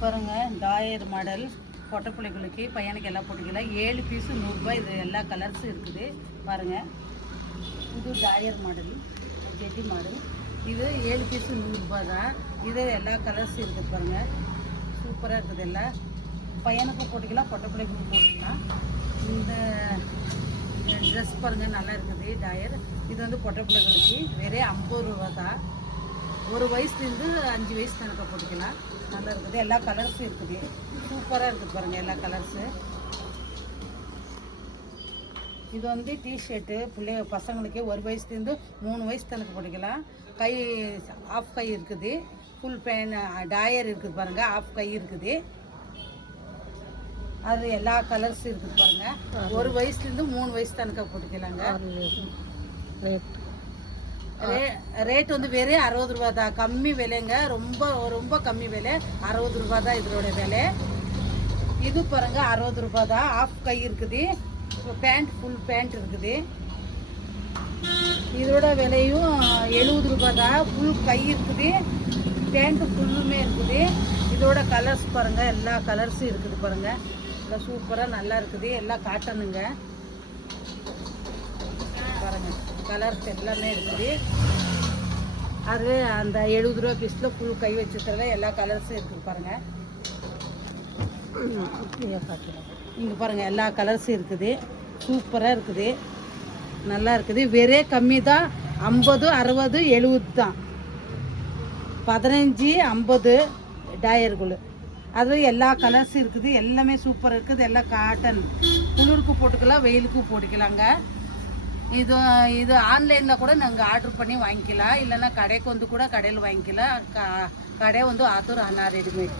பாருங்கள் டாயர் மாடல் பொட்டை பிள்ளைகளுக்கு பையனுக்கு எல்லாம் போட்டுக்கலாம். 7 பீஸு 100 ரூபாய். இது எல்லா கலர்ஸும் இருக்குது பாருங்கள். இது டாயர் மாடல் ஜெட்டி மாடல். இது 7 பீஸு 100 ரூபாய் தான். இது எல்லா கலர்ஸும் இருக்குது பாருங்கள். சூப்பராக இருக்குது. எல்லாம் பையனுக்கும் போட்டுக்கலாம், பொட்டை பிள்ளைகளுக்கும் போட்டுக்கலாம். இந்த ட்ரெஸ் பாருங்கள் நல்லா இருக்குது டாயர். இது வந்து பொட்டை பிள்ளைகளுக்கு வெறும் 50 ரூபா தான். 1 வயசுலேருந்து 5 வயசு கணக்காக போட்டுக்கலாம். நல்லா இருக்குது. எல்லா கலர்ஸும் இருக்குது. சூப்பராக இருக்குது பாருங்கள் எல்லா கலர்ஸு. இது வந்து டிஷர்ட்டு பசங்களுக்கு 1 வயசுலேருந்து 3 வயசு கணக்கு போட்டுக்கலாம். கை ஆஃப் கை இருக்குது. ஃபுல் பேன் டாயர் இருக்குது பாருங்கள். ஆஃப் கை இருக்குது. அது எல்லா கலர்ஸும் இருக்குது பாருங்கள். 1 வயசுலேருந்து 3 வயசு கணக்காக போட்டுக்கலாங்க. ரேட் வந்து வெறும் 60 ரூபா தான். கம்மி விலைங்க. ரொம்ப ரொம்ப கம்மி விலை. 60 ரூபா தான் இதோட விலை. இது பாருங்க 60 ரூபா தான். ஆஃப் கை இருக்குது. பேண்ட் ஃபுல் பேண்ட் இருக்குது. இதோட விலையும் 70 ரூபா தான். ஃபுல் கை இருக்குது. பேண்ட்டு ஃபுல்லுமே இருக்குது. இதோட கலர்ஸ் பாருங்கள். எல்லா கலர்ஸும் இருக்குது பாருங்கள். எல்லாம் சூப்பராக நல்லா இருக்குது. எல்லாம் காட்டணுங்க பாருங்கள். கலர்ஸ் எல்லாமே இருக்குது. அது அந்த 70 ரூபா பீஸில் ஃபுல் கை வச்சுக்கிறதுல எல்லா கலர்ஸும் இருக்குது பாருங்கள். இங்கே பாருங்கள் எல்லா கலர்ஸும் இருக்குது. சூப்பராக இருக்குது. நல்லா இருக்குது. வெறே கம்மி தான். 50, 60, 70 தான். 15, 50 டாயர்களும். அது எல்லா கலர்ஸும் இருக்குது. எல்லாமே சூப்பராக இருக்குது. எல்லாம் காட்டன். குளிருக்கு போட்டுக்கலாம், வெயிலுக்கும் போட்டுக்கலாங்க. இது ஆன்லைனில் கூட நாங்கள் ஆர்டர் பண்ணி வாங்கிக்கலாம். இல்லைன்னா கடைக்கு வந்து கூட கடையில் வாங்கிக்கலாம். கடை வந்து ஆத்தூர் அண்ணா ரெடிமேட்.